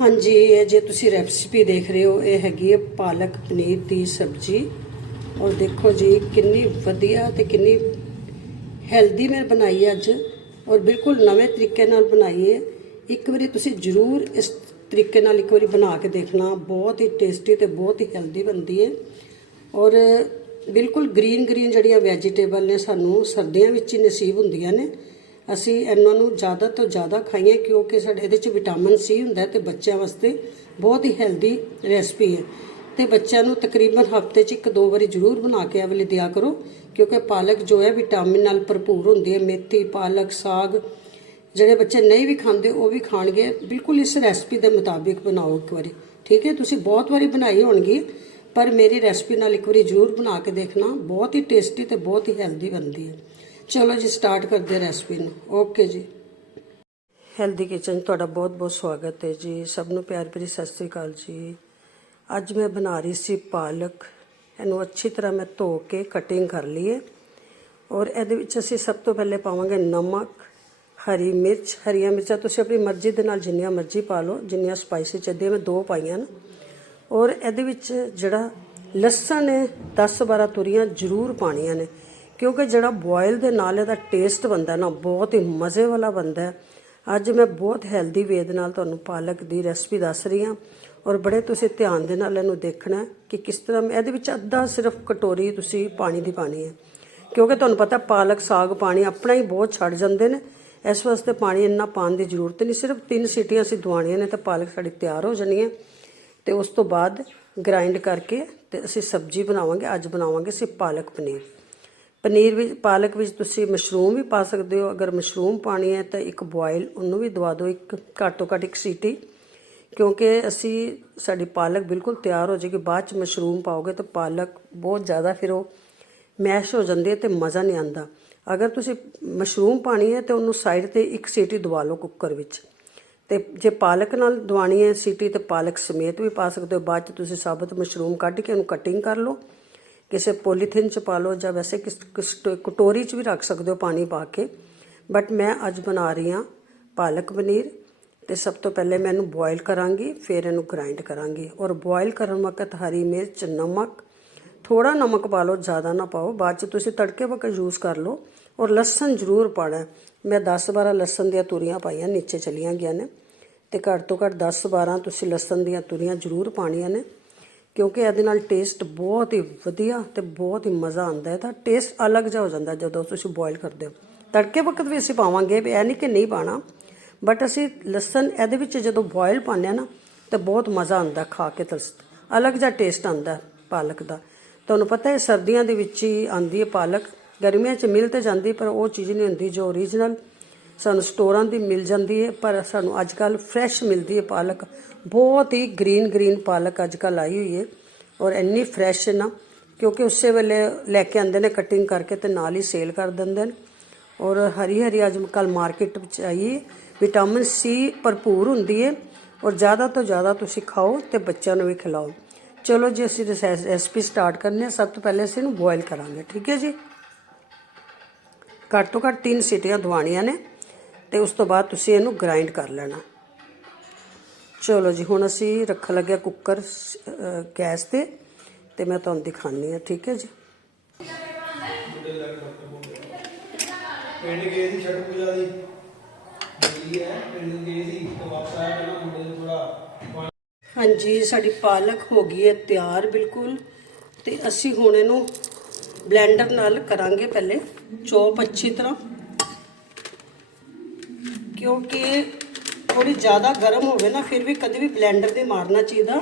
ਹਾਂਜੀ, ਇਹ ਜੇ ਤੁਸੀਂ ਰੈਸਿਪੀ ਦੇਖ ਰਹੇ ਹੋ, ਇਹ ਹੈਗੀ ਹੈ ਪਾਲਕ ਪਨੀਰ ਦੀ ਸਬਜ਼ੀ। ਔਰ ਦੇਖੋ ਜੀ, ਕਿੰਨੀ ਵਧੀਆ ਤੇ ਕਿੰਨੀ ਹੈਲਦੀ ਮੈਂ ਬਣਾਈ ਹੈ ਅੱਜ। ਔਰ ਬਿਲਕੁਲ ਨਵੇਂ ਤਰੀਕੇ ਨਾਲ ਬਣਾਈ ਹੈ। ਇੱਕ ਵਾਰੀ ਤੁਸੀਂ ਜ਼ਰੂਰ ਇਸ ਤਰੀਕੇ ਨਾਲ ਇੱਕ ਵਾਰੀ ਬਣਾ ਕੇ ਦੇਖਣਾ। ਬਹੁਤ ਹੀ ਟੇਸਟੀ ਤੇ ਬਹੁਤ ਹੀ ਹੈਲਦੀ ਬਣਦੀ ਹੈ। ਔਰ ਬਿਲਕੁਲ ਗ੍ਰੀਨ ਗ੍ਰੀਨ ਜਿਹੜੀਆਂ ਵੈਜੀਟੇਬਲ ਨੇ, ਸਾਨੂੰ ਸਰਦੀਆਂ ਵਿੱਚ ਹੀ ਨਸੀਬ ਹੁੰਦੀਆਂ ਨੇ। ਅਸੀਂ ਇਹਨਾਂ ਨੂੰ ਜ਼ਿਆਦਾ ਤੋਂ ਜ਼ਿਆਦਾ ਖਾਈਏ ਕਿਉਂਕਿ ਸਾਡੇ ਇਹਦੇ ਚ ਵਿਟਾਮਿਨ ਸੀ ਹੁੰਦਾ ਹੈ ਤੇ ਬੱਚਿਆਂ ਵਾਸਤੇ ਬਹੁਤ ਹੀ ਹੈਲਦੀ ਰੈਸਪੀ ਹੈ। ਤੇ ਬੱਚਿਆਂ ਨੂੰ ਤਕਰੀਬਨ ਹਫ਼ਤੇ 'ਚ ਇੱਕ ਦੋ ਵਾਰੀ ਜ਼ਰੂਰ ਬਣਾ ਕੇ ਅਵਲੇ ਦਿਆ ਕਰੋ, ਕਿਉਂਕਿ ਪਾਲਕ ਜੋ ਹੈ ਵਿਟਾਮਿਨ ਨਾਲ ਭਰਪੂਰ ਹੁੰਦੀ ਹੈ। ਮੇਥੀ, ਪਾਲਕ, ਸਾਗ ਜਿਹੜੇ ਬੱਚੇ ਨਹੀਂ ਵੀ ਖਾਂਦੇ, ਉਹ ਵੀ ਖਾਣਗੇ। ਬਿਲਕੁਲ ਇਸ ਰੈਸਪੀ ਦੇ ਮੁਤਾਬਿਕ ਬਣਾਓ ਇੱਕ ਵਾਰੀ। ਠੀਕ ਹੈ, ਤੁਸੀਂ ਬਹੁਤ ਵਾਰੀ ਬਣਾਈ ਹੋਣਗੀ, ਪਰ ਮੇਰੀ ਰੈਸਪੀ ਨਾਲ ਇੱਕ ਵਾਰੀ ਜ਼ਰੂਰ ਬਣਾ ਕੇ ਦੇਖਣਾ। ਬਹੁਤ ਹੀ ਟੇਸਟੀ ਤੇ ਬਹੁਤ ਹੀ ਹੈਲਦੀ ਬਣਦੀ ਹੈ। ਚਲੋ ਜੀ ਸਟਾਰਟ ਕਰਦੇ ਹਾਂ ਰੈਸਪੀ ਨੂੰ। ਓਕੇ ਜੀ। ਹੈਲਦੀ ਕਿਚਨ ਤੁਹਾਡਾ ਬਹੁਤ ਬਹੁਤ ਸਵਾਗਤ ਹੈ ਜੀ। ਸਭ ਨੂੰ ਪਿਆਰ ਭਰੀ ਸਤਿ ਸ੍ਰੀ ਅਕਾਲ ਜੀ। ਅੱਜ ਮੈਂ ਬਣਾ ਰਹੀ ਸੀ ਪਾਲਕ। ਇਹਨੂੰ ਅੱਛੀ ਤਰ੍ਹਾਂ ਮੈਂ ਧੋ ਕੇ ਕਟਿੰਗ ਕਰ ਲਈ ਹੈ। ਔਰ ਇਹਦੇ ਵਿੱਚ ਅਸੀਂ ਸਭ ਤੋਂ ਪਹਿਲੇ ਪਾਵਾਂਗੇ ਨਮਕ, ਹਰੀ ਮਿਰਚ। ਹਰੀਆਂ ਮਿਰਚਾਂ ਤੁਸੀਂ ਆਪਣੀ ਮਰਜ਼ੀ ਦੇ ਨਾਲ ਜਿੰਨੀਆਂ ਮਰਜ਼ੀ ਪਾ ਲਓ, ਜਿੰਨੀਆਂ ਸਪਾਈਸੀ ਚਾਹੀਦੀਆਂ ਮੈਂ ਦੋ ਪਾਈਆਂ ਨਾ। ਔਰ ਇਹਦੇ ਵਿੱਚ ਜਿਹੜਾ ਲਸਣ ਹੈ 10-12 ਤੁਰੀਆਂ ਜ਼ਰੂਰ ਪਾਣੀਆਂ ਨੇ। ਕਿਉਂਕਿ ਜਿਹੜਾ ਬੋਇਲ ਦੇ ਨਾਲ ਇਹਦਾ ਟੇਸਟ ਬੰਦਾ ਨਾ, ਬਹੁਤ ਹੀ ਮਜ਼ੇ ਵਾਲਾ ਬੰਦਾ ਅੱਜ ਮੈਂ ਬਹੁਤ ਹੈਲਦੀ ਵੇ ਦੇ ਨਾਲ ਤੁਹਾਨੂੰ ਪਾਲਕ ਦੀ ਰੈਸਪੀ ਦੱਸ ਰਹੀ ਹਾਂ ਔਰ ਬੜੇ ਤੁਸੀਂ ਧਿਆਨ ਦੇ ਨਾਲ ਇਹਨੂੰ ਦੇਖਣਾ ਕਿ ਕਿਸ ਤਰ੍ਹਾਂ ਇਹਦੇ ਵਿੱਚ ਅੱਧਾ ਸਿਰਫ ਕਟੋਰੀ ਤੁਸੀਂ ਪਾਣੀ ਦੀ ਪਾਣੀ ਹੈ। ਕਿਉਂਕਿ ਤੁਹਾਨੂੰ ਪਤਾ ਪਾਲਕ ਸਾਗ ਪਾਣੀ ਆਪਣਾ ਹੀ ਬਹੁਤ ਛੱਡ ਜਾਂਦੇ ਨੇ। ਇਸ ਵਾਸਤੇ ਪਾਣੀ ਇੰਨਾ ਪਾਉਣ ਦੀ ਜ਼ਰੂਰਤ ਨਹੀਂ। ਸਿਰਫ ਤਿੰਨ ਸੀਟੀਆਂ ਅਸੀਂ ਦਵਾਉਣੀਆਂ ਨੇ ਤਾਂ ਪਾਲਕ ਸਾਡੀ ਤਿਆਰ ਹੋ ਜਾਣੀ ਹੈ। ਤੇ ਉਸ ਤੋਂ ਬਾਅਦ ਗ੍ਰਾਈਂਡ ਕਰਕੇ ਤੇ ਅਸੀਂ ਸਬਜ਼ੀ ਬਣਾਵਾਂਗੇ, ਅੱਜ ਬਣਾਵਾਂਗੇ ਅਸੀਂ ਪਾਲਕ ਪਨੀਰ। ਪਨੀਰ ਵਿੱਚ, ਪਾਲਕ ਵਿੱਚ ਤੁਸੀਂ ਮਸ਼ਰੂਮ ਵੀ ਪਾ ਸਕਦੇ ਹੋ। ਅਗਰ ਮਸ਼ਰੂਮ ਪਾਣੀ ਹੈ ਤਾਂ ਇੱਕ ਬੋਇਲ ਉਹਨੂੰ ਵੀ ਦਵਾ ਦਿਓ, ਇੱਕ ਘੱਟ ਤੋਂ ਘੱਟ ਇੱਕ ਸੀਟੀ। ਕਿਉਂਕਿ ਅਸੀਂ, ਸਾਡੀ ਪਾਲਕ ਬਿਲਕੁਲ ਤਿਆਰ ਹੋ ਜਾਏਗੀ, ਬਾਅਦ ਚ ਮਸ਼ਰੂਮ ਪਾਓਗੇ ਤਾਂ ਪਾਲਕ ਬਹੁਤ ਜ਼ਿਆਦਾ ਫਿਰ ਉਹ ਮੈਸ਼ ਹੋ ਜਾਂਦੀ ਹੈ ਤੇ ਮਜ਼ਾ ਨਹੀਂ ਆਉਂਦਾ। ਅਗਰ ਤੁਸੀਂ ਮਸ਼ਰੂਮ ਪਾਣੀ ਹੈ ਤੇ ਉਹਨੂੰ ਸਾਈਡ ਤੇ ਇੱਕ ਸੀਟੀ ਦਵਾ ਲਓ ਕੁੱਕਰ ਵਿੱਚ। ਤੇ ਜੇ ਪਾਲਕ ਨਾਲ ਦਵਾਣੀ ਹੈ ਸੀਟੀ ਤੇ ਪਾਲਕ ਸਮੇਤ ਵੀ ਪਾ ਸਕਦੇ ਹੋ। ਬਾਅਦ ਚ ਤੁਸੀਂ ਸਾਬਤ ਮਸ਼ਰੂਮ ਕੱਢ ਕੇ ਉਹਨੂੰ ਕਟਿੰਗ ਕਰ ਲਓ। ਕਿਸੇ ਪੋਲੀਥੀਨ ਚ ਪਾ ਲਓ ਜਾਂ ਵੈਸੇ ਕਿਸ ਕਟੋਰੀ ਚ ਵੀ ਰੱਖ ਸਕਦੇ ਹੋ ਪਾਣੀ ਪਾ ਕੇ। ਬਟ ਮੈਂ ਅੱਜ ਬਣਾ ਰਹੀ ਹਾਂ ਪਾਲਕ ਪਨੀਰ ਤੇ ਸਭ ਤੋਂ ਪਹਿਲੇ ਮੈਂ ਇਹਨੂੰ ਬੋਇਲ ਕਰਾਂਗੀ, ਫਿਰ ਇਹਨੂੰ ਗ੍ਰਾਈਂਡ ਕਰਾਂਗੀ। ਔਰ ਬੋਇਲ ਕਰਨ ਵਕਤ ਹਰੀ ਮਿਰਚ, ਨਮਕ ਥੋੜਾ ਨਮਕ ਪਾ ਲਓ, ਜ਼ਿਆਦਾ ਨਾ ਪਾਓ। ਬਾਅਦ ਚ ਤੁਸੀਂ ਤੜਕੇ ਵਕਤ ਯੂਜ਼ ਕਰ ਲਓ ਔਰ ਲਸਣ ਜ਼ਰੂਰ ਪਾਣਾ ਮੈਂ 10-12 ਲਸਣ ਦੀਆਂ ਤੁਰੀਆਂ ਪਾਈਆਂ, ਨੀਚੇ ਚਲੀਆਂ ਗਈਆਂ ਨੇ ਤੇ ਘੱਟ ਤੋਂ ਘੱਟ 10-12 ਤੁਸੀਂ ਲਸਣ ਦੀਆਂ ਤੁਰੀਆਂ ਜ਼ਰੂਰ ਪਾਣੀਆਂ ਨੇ। ਕਿਉਂਕਿ ਇਹਦੇ ਨਾਲ ਟੇਸਟ ਬਹੁਤ ਹੀ ਵਧੀਆ ਤੇ ਬਹੁਤ ਹੀ ਮਜ਼ਾ ਆਉਂਦਾ ਹੈ। ਤਾਂ ਟੇਸਟ ਅਲੱਗ ਜਿਹਾ ਹੋ ਜਾਂਦਾ ਜਦੋਂ ਤੁਸੀਂ ਬੋਇਲ ਕਰਦੇ ਹੋ। ਤੜਕੇ ਵਕਤ ਵੀ ਅਸੀਂ ਪਾਵਾਂਗੇ ਵੀ ਇਹ ਨਹੀਂ ਕਿ ਨਹੀਂ ਪਾਣਾ ਬਟ ਅਸੀਂ ਲਸਣ ਇਹਦੇ ਵਿੱਚ ਜਦੋਂ ਬੋਇਲ ਪਾਉਂਦੇ ਆ ਨਾ, ਤਾਂ ਬਹੁਤ ਮਜ਼ਾ ਆਉਂਦਾ ਖਾ ਕੇ ਤਾਂ ਅਲੱਗ ਜਿਹਾ ਟੇਸਟ ਆਉਂਦਾ ਪਾਲਕ ਦਾ। ਤੁਹਾਨੂੰ ਪਤਾ ਹੈ ਸਰਦੀਆਂ ਦੇ ਵਿੱਚ ਹੀ ਆਉਂਦੀ ਹੈ ਪਾਲਕ, ਗਰਮੀਆਂ 'ਚ ਮਿਲ ਤੇ ਜਾਂਦੀ ਪਰ ਉਹ ਚੀਜ਼ ਨਹੀਂ ਹੁੰਦੀ ਜੋ ਓਰੀਜਨਲ ਸਾਨੂੰ ਸਟੋਰਾਂ ਦੀ ਮਿਲ ਜਾਂਦੀ ਹੈ, ਪਰ ਸਾਨੂੰ ਅੱਜ ਕੱਲ ਫਰੈਸ਼ ਮਿਲਦੀ ਹੈ ਪਾਲਕ। ਬਹੁਤ ਹੀ ਗ੍ਰੀਨ ਗ੍ਰੀਨ ਪਾਲਕ ਅੱਜ ਕੱਲ ਆਈ ਹੋਈ ਹੈ ਔਰ ਇੰਨੀ ਫਰੈਸ਼ ਹੈ ਨਾ, ਕਿਉਂਕਿ ਉਸੇ ਵੇਲੇ ਲੈ ਕੇ ਆਉਂਦੇ ਨੇ ਕਟਿੰਗ ਕਰਕੇ ਤੇ ਨਾਲ ਹੀ ਸੇਲ ਕਰ ਦਿੰਦੇ ਨੇ। ਔਰ ਹਰੀ ਹਰੀ ਅੱਜ ਕੱਲ ਮਾਰਕੀਟ ਵਿੱਚ ਆਈ ਵਿਟਾਮਿਨ ਸੀ ਭਰਪੂਰ ਹੁੰਦੀ ਹੈ ਔਰ ਜ਼ਿਆਦਾ ਤੋਂ ਜ਼ਿਆਦਾ ਤੁਸੀਂ ਖਾਓ ਤੇ ਬੱਚਿਆਂ ਨੂੰ ਵੀ ਖਿਲਾਓ। ਚਲੋ ਜੀ, ਅਸੀਂ ਰੈਸਪੀ ਸਟਾਰਟ ਕਰਨੇ ਸਭ ਤੋਂ ਪਹਿਲੇ ਅਸੀਂ ਇਹਨੂੰ ਬੋਇਲ ਕਰਾਂਗੇ, ਠੀਕ ਹੈ ਜੀ? ਘੱਟ ਤੋਂ ਘੱਟ ਤਿੰਨ ਸੀਟੀਆਂ ਦਵਾਣੀਆਂ ਨੇ। ਤੇ ਉਸ ਤੋਂ ਬਾਅਦ ਤੁਸੀਂ ਇਹਨੂੰ ਗ੍ਰਾਈਂਡ ਕਰ ਲੈਣਾ। ਚਲੋ ਜੀ ਹੁਣ ਅਸੀਂ ਰੱਖਣ ਲੱਗਿਆ ਕੁੱਕਰ ਗੈਸ ਤੇ ਤੇ ਮੈਂ ਤੁਹਾਨੂੰ ਦਿਖਾਣੀ ਆ ਠੀਕ ਹੈ ਜੀ? ਪਿੰਡ ਗਏ ਸੀ ਛਠ ਪੂਜਾ ਦੀ। ਦਿੱਲੀ ਹੈ ਪਿੰਡ ਗਏ ਸੀ ਤੇ ਵਾਪਸ ਆਇਆ ਪਹਿਲਾਂ ਮੁੰਡੇ ਨੂੰ ਥੋੜਾ ਹਾਂਜੀ ਸਾਡੀ ਪਾਲਕ ਹੋ ਗਈ ਹੈ ਤਿਆਰ ਬਿਲਕੁਲ ਤੇ ਅਸੀਂ ਹੁਣ ਇਹਨੂੰ ਬਲੈਂਡਰ ਨਾਲ ਕਰਾਂਗੇ ਪਹਿਲੇ ਚੌਪ ਅੱਛੀ ਤਰ੍ਹਾਂ। ਕਿਉਂਕਿ ਥੋੜੀ ਜ਼ਿਆਦਾ ਗਰਮ ਹੋਵੇ ਨਾ, ਫਿਰ ਵੀ ਕਦੇ ਵੀ ਬਲੈਂਡਰ ਨਹੀਂ ਮਾਰਨਾ ਚਾਹੀਦਾ।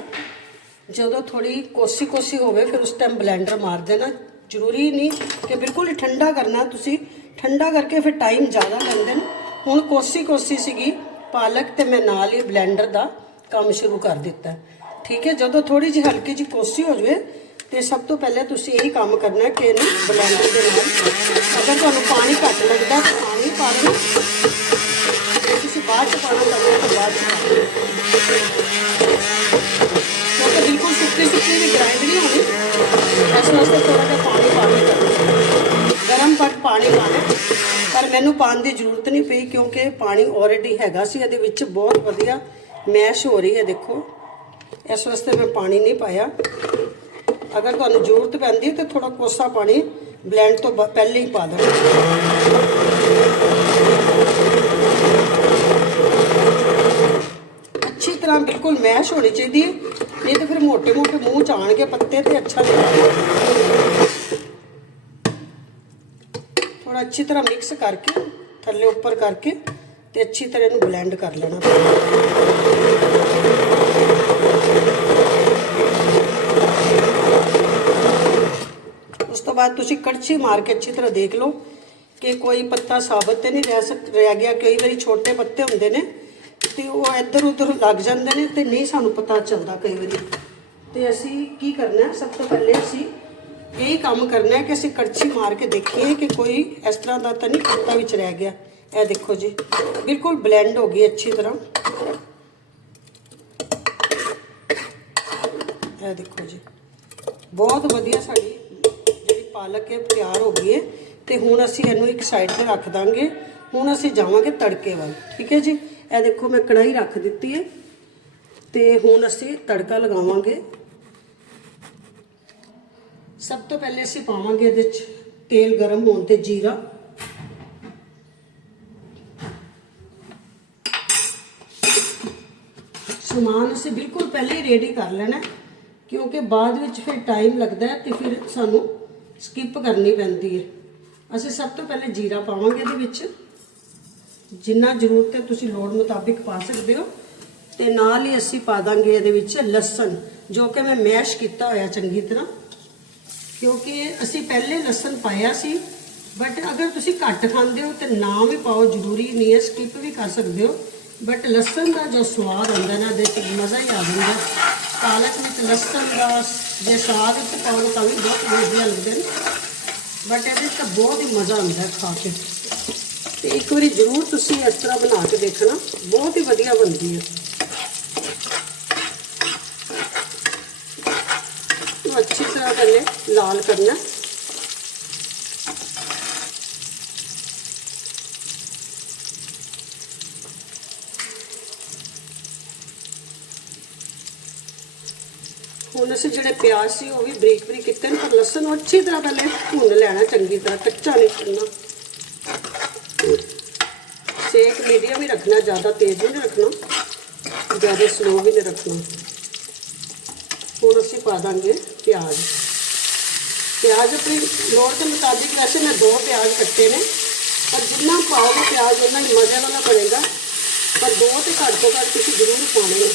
ਜਦੋਂ ਥੋੜੀ ਕੋਸੀ ਕੋਸੀ ਹੋਵੇ, ਫਿਰ ਉਸ ਟਾਈਮ ਬਲੈਂਡਰ ਮਾਰ ਦੇਣਾ। ਜ਼ਰੂਰੀ ਨਹੀਂ ਕਿ ਬਿਲਕੁਲ ਠੰਡਾ ਕਰਨਾ। ਤੁਸੀਂ ਠੰਡਾ ਕਰਕੇ ਫਿਰ ਟਾਈਮ ਜ਼ਿਆਦਾ ਲੈਂਦੇ ਨੇ। ਹੁਣ ਕੋਸੀ ਕੋਸੀ ਸੀਗੀ ਪਾਲਕ ਤੇ ਮੈਂ ਨਾਲ ਹੀ ਬਲੈਂਡਰ ਦਾ ਕੰਮ ਸ਼ੁਰੂ ਕਰ ਦਿੱਤਾ। ਠੀਕ ਹੈ, ਜਦੋਂ ਥੋੜੀ ਜਿਹੀ ਹਲਕੀ ਜਿਹੀ ਕੋਸੀ ਹੋ ਜਾਵੇ, ਤੇ ਸਭ ਤੋਂ ਪਹਿਲਾਂ ਤੁਸੀਂ ਇਹੀ ਕੰਮ ਕਰਨਾ ਕਿ ਇਹਨੂੰ ਬਲੈਂਡਰ ਦੇ ਨਾਲ, ਅਗਰ ਤੁਹਾਨੂੰ ਪਾਣੀ ਘੱਟ ਲੱਗਦਾ ਤਾਂ ਪਾਣੀ ਪਾ ਲਓ ਬਾਅਦ ਚ ਪਾਣਾ ਚਾਹੁੰਦੇ ਤੋਂ ਬਾਅਦ ਚ ਪਾ ਕਿਉਂਕਿ ਬਿਲਕੁਲ ਸੁੱਕੀ ਸੁੱਕੀ ਵੀ ਗ੍ਰਾਈਂਡ ਨਹੀਂ ਹੋਣੀ। ਇਸ ਵਾਸਤੇ ਥੋੜਾ ਜਿਹਾ ਪਾਣੀ ਪਾ ਕੇ ਗਰਮ ਪਰ ਪਾਣੀ ਪਾਣਾ। ਪਰ ਮੈਨੂੰ ਪਾਣ ਦੀ ਜ਼ਰੂਰਤ ਨਹੀਂ ਪਈ ਕਿਉਂਕਿ ਪਾਣੀ ਆਲਰੇਡੀ ਹੈਗਾ ਸੀ। ਇਹਦੇ ਵਿੱਚ ਬਹੁਤ ਵਧੀਆ ਮੈਸ਼ ਹੋ ਰਹੀ ਹੈ, ਦੇਖੋ। ਇਸ ਵਾਸਤੇ ਮੈਂ ਪਾਣੀ ਨਹੀਂ ਪਾਇਆ। ਅਗਰ ਤੁਹਾਨੂੰ ਜ਼ਰੂਰਤ ਪੈਂਦੀ ਹੈ ਤਾਂ ਥੋੜਾ ਕੋਸਾ ਪਾਣੀ ਬਲੈਂਡ ਤੋਂ ਬ- ਪਹਿਲੇ ਹੀ ਪਾ ਦੇਣਾ तरह बिल्कुल मैश होनी चाहिए नहीं तो फिर मोटे मोटे मुँह च आएँगे पत्ते तो अच्छा थोड़ा अच्छी तरह मिक्स करके थले उपर करके तो अच्छी तरह इन ब्लेंड कर लेना उस तो बाद कड़छी मार के अच्छी तरह देख लो कि कोई पत्ता साबित नहीं रह सक रह गया कई बार छोटे पत्ते होंगे ने ਤੇ ਉਹ ਇੱਧਰ ਉੱਧਰ ਲੱਗ ਜਾਂਦੇ ਨੇ ਤੇ ਨਹੀਂ ਸਾਨੂੰ ਪਤਾ ਚੱਲਦਾ ਕਈ ਵਾਰੀ। ਤੇ ਅਸੀਂ ਕੀ ਕਰਨਾ ਸਭ ਤੋਂ ਪਹਿਲੇ ਅਸੀਂ ਇਹ ਕੰਮ ਕਰਨਾ ਹੈ ਕਿ ਅਸੀਂ ਕੜਛੀ ਮਾਰ ਕੇ ਦੇਖੀਏ ਕਿ ਕੋਈ ਇਸ ਤਰ੍ਹਾਂ ਦਾ ਤਾਂ ਨਹੀਂ ਕੁੱਤਾ ਵਿੱਚ ਰਹਿ ਗਿਆ। ਇਹ ਦੇਖੋ ਜੀ, ਬਿਲਕੁਲ ਬਲੈਂਡ ਹੋ ਗਈ ਅੱਛੀ ਤਰ੍ਹਾਂ। ਇਹ ਦੇਖੋ ਜੀ, ਬਹੁਤ ਵਧੀਆ ਸਾਡੀ ਜਿਹੜੀ ਪਾਲਕ ਹੈ, ਤਿਆਰ ਹੋ ਗਈ ਹੈ। ਤੇ ਹੁਣ ਅਸੀਂ ਇਹਨੂੰ ਇੱਕ ਸਾਈਡ ਤੇ ਰੱਖ ਦਾਂਗੇ। ਹੁਣ ਅਸੀਂ ਜਾਵਾਂਗੇ ਤੜਕੇ ਵੱਲ, ਠੀਕ ਹੈ ਜੀ? ਇਹ ਦੇਖੋ ਮੈਂ ਕੜਾਈ ਰੱਖ ਦਿੱਤੀ ਹੈ ਤੇ ਹੁਣ ਅਸੀਂ ਤੜਕਾ ਲਗਾਵਾਂਗੇ। ਸਭ ਤੋਂ ਪਹਿਲੇ ਅਸੀਂ ਪਾਵਾਂਗੇ ਇਹਦੇ ਚ ਤੇਲ ਗਰਮ ਹੋਣ ਤੇ ਜੀਰਾ। ਸਮਾਨ ਅਸੀਂ ਬਿਲਕੁਲ ਪਹਿਲੇ ਹੀ ਰੈਡੀ ਕਰ ਲੈਣਾ ਕਿਉਂਕਿ ਬਾਅਦ ਵਿੱਚ ਫਿਰ ਟਾਈਮ ਲੱਗਦਾ ਹੈ ਤੇ ਫਿਰ ਸਾਨੂੰ ਸਕਿਪ ਕਰਨੀ ਪੈਂਦੀ ਹੈ। ਅਸੀਂ ਸਭ ਤੋਂ ਪਹਿਲੇ ਜੀਰਾ ਪਾਵਾਂਗੇ ਇਹਦੇ ਵਿੱਚ। ਜਿੰਨਾ ਜ਼ਰੂਰਤ ਹੈ ਤੁਸੀਂ ਲੋੜ ਮੁਤਾਬਿਕ ਪਾ ਸਕਦੇ ਹੋ। ਤੇ ਨਾਲ ਹੀ ਅਸੀਂ ਪਾ ਦਾਂਗੇ ਇਹਦੇ ਵਿੱਚ ਲਸਣ, ਜੋ ਕਿ ਮੈਂ ਮੈਸ਼ ਕੀਤਾ ਹੋਇਆ ਚੰਗੀ ਤਰ੍ਹਾਂ। ਕਿਉਂਕਿ ਅਸੀਂ ਪਹਿਲੇ ਲਸਣ ਪਾਇਆ ਸੀ ਬਟ ਅਗਰ ਤੁਸੀਂ ਘੱਟ ਖਾਂਦੇ ਹੋ ਤੇ ਨਾ ਵੀ ਪਾਓ ਜ਼ਰੂਰੀ ਨਹੀਂ ਹੈ ਸਕਿਪ ਵੀ ਕਰ ਸਕਦੇ ਹੋ। ਬਟ ਲਸਣ ਦਾ ਜੋ ਸਵਾਦ ਆਉਂਦਾ ਨਾ ਦੇ ਚ ਮਜ਼ਾ ਹੀ ਆ ਜਾਂਦਾ। ਪਾਲਕ ਵਿੱਚ ਲਸਣ ਦਾ ਜੇ ਸਵਾਦ ਵਿੱਚ ਪਾਓ ਤਾਂ ਵੀ ਬਹੁਤ ਵਧੀਆ ਲੱਗਦੇ ਨੇ। ਬਟ ਇਹਦੇ ਵਿੱਚ ਤਾਂ ਬਹੁਤ ਹੀ ਮਜ਼ਾ ਆਉਂਦਾ ਖਾ ਕੇ। ਤੇ ਇੱਕ ਵਾਰੀ ਜ਼ਰੂਰ ਤੁਸੀਂ ਇਸ ਤਰ੍ਹਾਂ ਬਣਾ ਕੇ ਦੇਖਣਾ। ਬਹੁਤ ਹੀ ਵਧੀਆ ਬਣਦੀ ਹੈ। ਅੱਛੀ ਤਰ੍ਹਾਂ ਪਹਿਲੇ ਲਾਲ ਕਰਨਾ। ਹੁਣ ਅਸੀਂ ਜਿਹੜੇ ਪਿਆਜ਼ ਸੀ ਉਹ ਵੀ ਬਰੀਕ ਬਰੀਕ ਕੀਤੇ ਨੇ, ਪਰ ਲਸਣ ਨੂੰ ਅੱਛੀ ਤਰ੍ਹਾਂ ਪਹਿਲੇ ਭੁੰਨ ਲੈਣਾ, ਚੰਗੀ ਤਰ੍ਹਾਂ ਕੱਚਾ ਨਹੀਂ ਕਰਨਾ ਸੇਕ ਮੀਡੀਅਮ ਹੀ ਰੱਖਣਾ, ਜ਼ਿਆਦਾ ਤੇਜ਼ ਵੀ ਨਹੀਂ ਰੱਖਣਾ, ਜ਼ਿਆਦਾ ਸਲੋ ਵੀ ਨਹੀਂ ਰੱਖਣਾ। ਹੁਣ ਅਸੀਂ ਪਾ ਦਾਂਗੇ ਪਿਆਜ਼। ਪਿਆਜ਼ ਆਪਣੀ ਲੋੜ ਦੇ ਮੁਤਾਬਿਕ ਵੈਸੇ ਮੈਂ ਦੋ ਪਿਆਜ਼ ਕੱਟੇ ਨੇ, ਪਰ ਜਿੰਨਾ ਪਾਓਗੇ ਪਿਆਜ਼ ਉਹਨਾਂ ਹੀ ਮਜ਼ੇ ਨਾਲ ਬਣੇਗਾ। ਪਰ ਦੋ ਤੇ ਘੱਟ ਤੋਂ ਘੱਟ ਤੁਸੀਂ ਜ਼ਰੂਰ ਪਾਉਣੇ ਨੇ।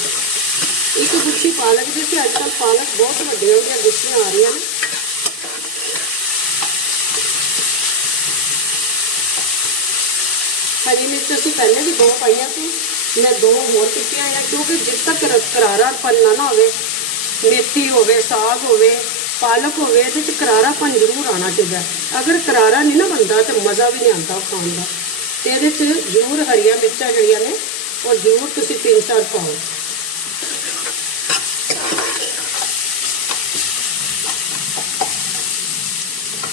ਇੱਕ ਗੁੱਛੀ ਪਾਲਕ ਦੀ ਸੀ ਅੱਜ ਕੱਲ੍ਹ ਪਾਲਕ ਬਹੁਤ ਵੱਡੀਆਂ ਵੱਡੀਆਂ ਗੁੱਛੀਆਂ ਆ ਰਹੀਆਂ ਨੇ। ਹਰੀ ਮਿਰਚ ਅਸੀਂ ਪਹਿਲੇ ਵੀ ਦੋ ਪਾਈਆਂ ਸੀ। ਮੈਂ ਦੋ ਹੋਰ ਕੀਤੀਆਂ ਆ ਕਿਉਂਕਿ ਜਿੱਦ ਤੱਕ ਰ- ਕਰਾਰਾਪਨ ਨਾ ਨਾ ਹੋਵੇ, ਮੇਥੀ ਹੋਵੇ, ਸਾਗ ਹੋਵੇ, ਪਾਲਕ ਹੋਵੇ, ਇਹਦੇ ਚ ਕਰਾਰਾਪਨ ਜ਼ਰੂਰ ਆਉਣਾ ਚਾਹੀਦਾ। ਹੈ। ਅਗਰ ਕਰਾਰਾ ਨਹੀਂ ਨਾ ਬਣਦਾ ਤੇ ਮਜ਼ਾ ਵੀ ਨਹੀਂ ਆਉਂਦਾ ਖਾਣ ਦਾ। ਤੇ ਇਹਦੇ ਚ ਜ਼ਰੂਰ ਹਰੀਆਂ ਮਿਰਚਾਂ ਜਿਹੜੀਆਂ ਨੇ, ਉਹ ਜ਼ਰੂਰ ਤੁਸੀਂ ਤਿੰਨ ਚਾਰ ਪਾਓ।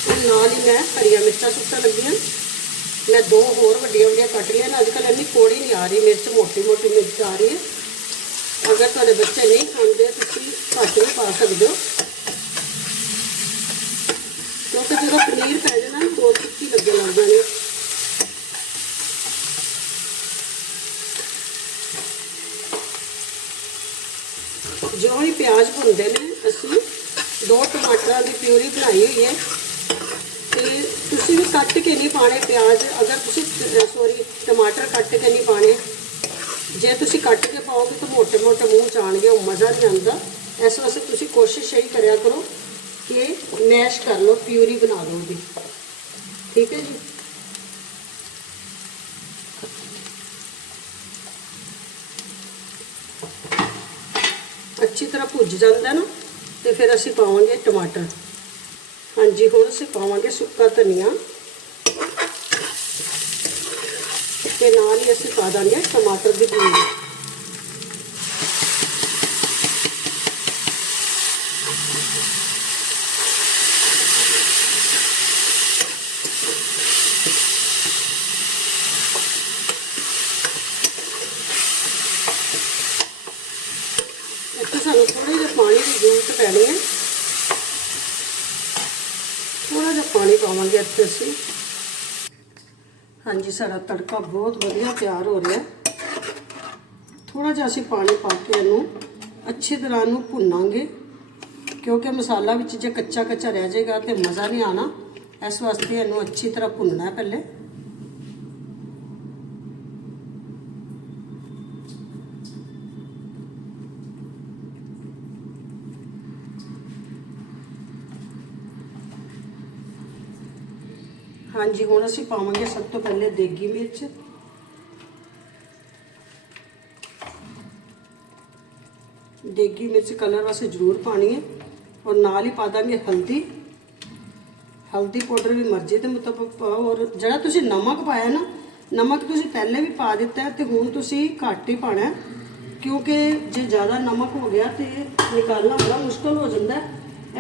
ਤੇ ਨਾਲ ਹੀ ਮੈਂ ਹਰੀਆਂ ਮਿਰਚਾਂ ਸੁੱਟਣ ਲੱਗੀ ਹਾਂ। ਮੈਂ ਦੋ ਹੋਰ ਵੱਡੀਆਂ ਵੱਡੀਆਂ ਕੱਟ ਲਈਆਂ ਨੇ। ਅੱਜ ਕੱਲ੍ਹ ਇੰਨੀ ਕੋੜੀ ਨਹੀਂ ਆ ਰਹੀ, ਮਿਰਚ, ਮੋਟੀ ਮੋਟੀ ਮਿਰਚ ਆ ਰਹੀ ਹੈ। ਅਗਰ ਤੁਹਾਡੇ ਬੱਚੇ ਨਹੀਂ ਖਾਂਦੇ, ਤੁਸੀਂ ਘੱਟ ਵੀ ਪਾ ਸਕਦੇ ਹੋ। ਕਿਉਂਕਿ ਜਦੋਂ ਪਨੀਰ ਪੈ ਜਾਣਾ ਨਾ ਦੋ ਟਿੱਕੀ ਲੱਗਣ ਲੱਗ ਜਾਣੇ ਜੋ ਹੀ ਪਿਆਜ਼ ਭੁੰਦੇ ਨੇ, ਅਸੀਂ ਦੋ ਟਮਾਟਰਾਂ ਦੀ ਪਿਊਰੀ ਬਣਾਈ ਹੋਈ ਹੈ। ਤੁਸੀਂ ਵੀ ਕੱਟ ਕੇ ਨਹੀਂ ਪਾਣੇ ਪਿਆਜ਼, ਅਗਰ ਤੁਸੀਂ ਸੋਰੀ ਟਮਾਟਰ ਕੱਟ ਕੇ ਨਹੀਂ ਪਾਣੇ ਜੇ ਤੁਸੀਂ ਕੱਟ ਕੇ ਪਾਓਗੇ ਤਾਂ ਮੋਟੇ-ਮੋਟੇ ਮੂੰਹ ਜਾਣਗੇ, ਉਹ ਮਜ਼ਾ ਨਹੀਂ ਆਉਂਦਾ। ਇਸ ਵਾਸਤੇ ਤੁਸੀਂ ਕੋਸ਼ਿਸ਼ ਇਹੀ ਕਰਿਆ ਕਰੋ ਕਿ ਮੈਸ਼ ਕਰ ਲਓ, ਪਿਊਰੀ ਬਣਾ ਲਓ ਦੀ ਠੀਕ ਹੈ ਜੀ? ਅੱਛੀ ਤਰ੍ਹਾਂ ਭੁੱਜ ਜਾਂਦਾ ਨਾ, ਤੇ ਫਿਰ ਅਸੀਂ ਪਾਵਾਂਗੇ ਟਮਾਟਰ। ਹਾਂਜੀ, ਹੁਣ ਅਸੀਂ ਪਾਵਾਂਗੇ ਸੁੱਕਾ ਧਨੀਆ। ਤੇ ਨਾਲ ਹੀ ਅਸੀਂ ਪਾ ਦਾਂਗੇ ਟਮਾਟਰ ਦੀ ਪਿਊਰੀ ਸਾਨੂੰ ਥੋੜੇ ਜਿਹਾ ਪਾਣੀ ਦੀ ਜ਼ਰੂਰਤ ਪੈਣੀ ਹੈ ਥੋੜਾ ਜਿਹਾ ਪਾਣੀ ਪਾਵਾਂਗੇ ਇੱਥੇ ਅਸੀਂ। ਹਾਂਜੀ, ਸਾਡਾ ਤੜਕਾ ਬਹੁਤ ਵਧੀਆ ਤਿਆਰ ਹੋ ਰਿਹਾ। ਥੋੜਾ ਜਿਹਾ ਅਸੀਂ ਪਾਣੀ ਪਾ ਕੇ ਇਹਨੂੰ ਅੱਛੀ ਤਰ੍ਹਾਂ ਨੂੰ ਭੁੰਨਾਂਗੇ। ਕਿਉਂਕਿ ਮਸਾਲਾ ਵਿੱਚ ਜੇ ਕੱਚਾ ਕੱਚਾ ਰਹਿ ਜਾਏਗਾ ਤੇ ਮਜ਼ਾ ਨਹੀਂ ਆਣਾ ਇਸ ਵਾਸਤੇ ਇਹਨੂੰ ਅੱਛੀ ਤਰ੍ਹਾਂ ਭੁੰਨਣਾ ਪਹਿਲੇ। ਹਾਂਜੀ, ਹੁਣ ਅਸੀਂ ਪਾਵਾਂਗੇ ਸਭ ਤੋਂ ਪਹਿਲੇ ਦੇਗੀ ਮਿਰਚ। ਦੇਗੀ ਮਿਰਚ ਕਲਰ ਵਾਸਤੇ ਜ਼ਰੂਰ ਪਾਣੀ ਹੈ ਔਰ ਨਾਲ ਹੀ ਪਾ ਦਾਂਗੇ ਹਲਦੀ। ਹਲਦੀ ਪਾਊਡਰ ਵੀ ਮਰਜ਼ੀ ਦੇ ਮੁਤਾਬਕ ਪਾਓ ਔਰ ਜਿਹੜਾ ਤੁਸੀਂ ਨਮਕ ਪਾਇਆ ਨਾ, ਨਮਕ ਤੁਸੀਂ ਪਹਿਲੇ ਵੀ ਪਾ ਦਿੱਤਾ ਹੈ ਤੇ ਹੁਣ ਤੁਸੀਂ ਘੱਟ ਹੀ ਪਾਣਾ ਕਿਉਂਕਿ ਜੇ ਜ਼ਿਆਦਾ ਨਮਕ ਹੋ ਗਿਆ ਤੇ ਨਿਕਾਲਣਾ ਬੜਾ ਮੁਸ਼ਕਲ ਹੋ ਜਾਂਦਾ